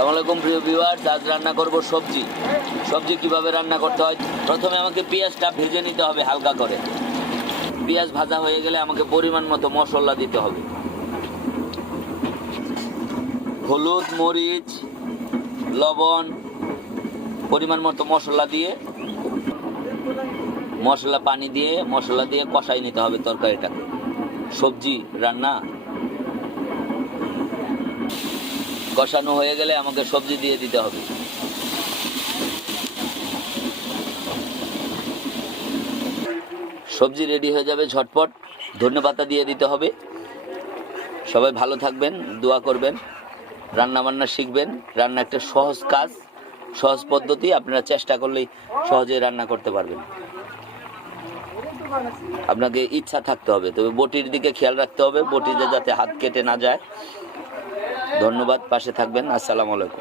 আসসালামু আলাইকুম প্রিয় ভিউয়ার্স, আজ রান্না করব সবজি। সবজি কিভাবে রান্না করতে হয়, প্রথমে আমাকে পেঁয়াজটা ভেজে নিতে হবে হালকা করে। পেঁয়াজ ভাজা হয়ে গেলে আমাকে পরিমাণ মতো মশলা দিতে হবে। হলুদ, মরিচ, লবণ, পরিমাণ মতো মশলা দিয়ে পানি দিয়ে মশলা দিয়ে কষাই নিতে হবে তরকারিটাকে। সবজি রান্না কষানো হয়ে গেলে আমাকে সবজি দিয়ে দিতে হবে। সবজি রেডি হয়ে যাবে ঝটপট। ধনেপাতা দিয়ে দিতে হবে। সবাই ভালো থাকবেন, দোয়া করবেন, রান্না বান্না শিখবেন। রান্না একটা সহজ কাজ, সহজ পদ্ধতি। আপনারা চেষ্টা করলেই সহজেই রান্না করতে পারবেন। আপনাকে ইচ্ছা থাকতে হবে, তবে বটির দিকে খেয়াল রাখতে হবে, বটিতে যাতে হাত কেটে না যায়। ধন্যবাদ, পাশে থাকবেন। আসসালামু আলাইকুম।